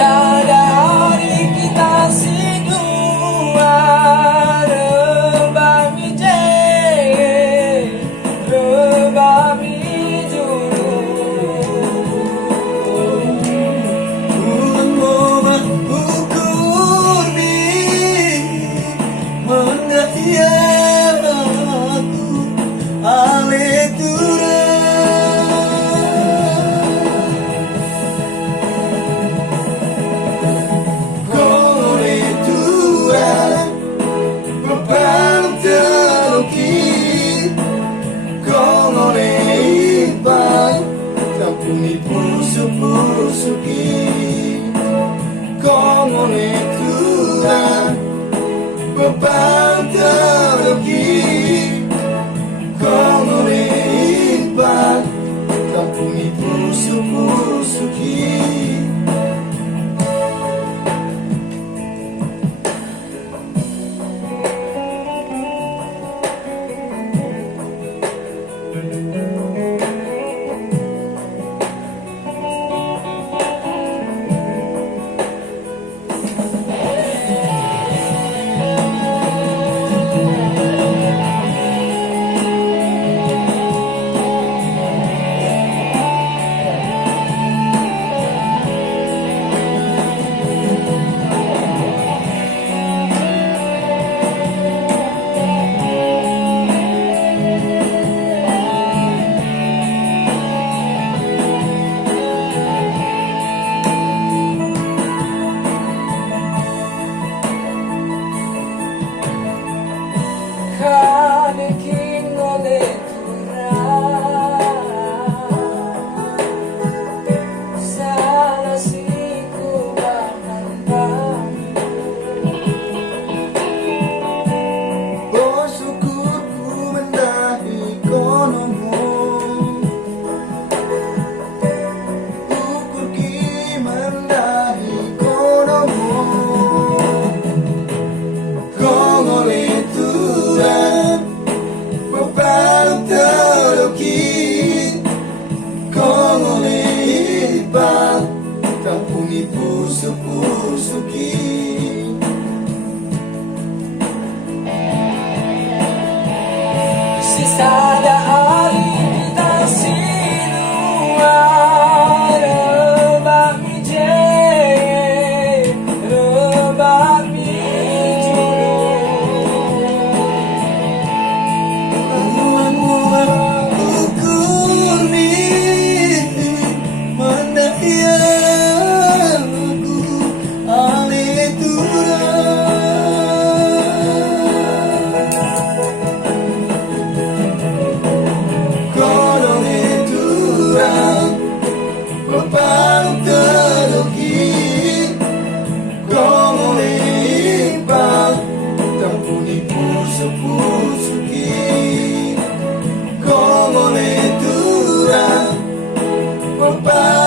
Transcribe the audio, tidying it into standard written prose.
Sadari kita sinua rebami jeng rebami juru Moga ukur di mendahiya aku ale pusuki como lectura beban teologi como lebat kampuni pusuki Kanekin oleh Tuhan salah siku bahkan oh syukurku mendahi konomu ukur ki mendahi konomu kongole Tuhan beban teologi kongole ibal kampuni pusuki Sada hari kita sinua rebami jeng rebami juru ukur ni mendahiya aku ale beban teologi como lebat kampuni pusuki como lectura beban